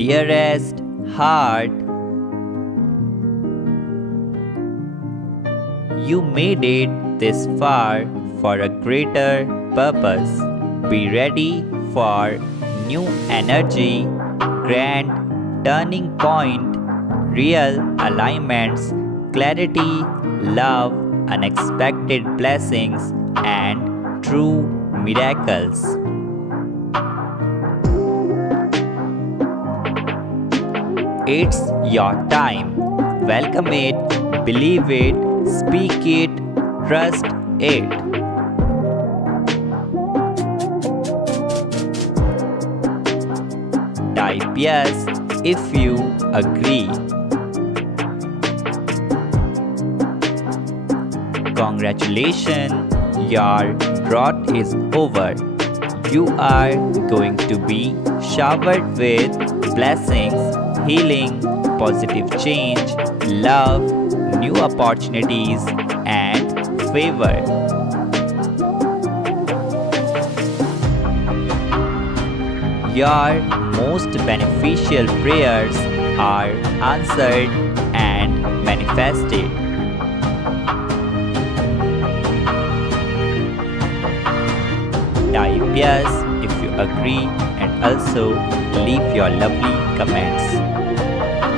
Dearest heart, you made it this far for a greater purpose. Be ready for new energy, grand turning point, real alignments, clarity, love, unexpected blessings, and true miracles. It's your time. Welcome it, believe it, speak it, trust it. Type yes if you agree. Congratulations, your drought is over. You are going to be showered with blessings, healing, positive change, love, new opportunities, and favor. Your most beneficial prayers are answered and manifested. Type yes if you agree and also leave your lovely comments.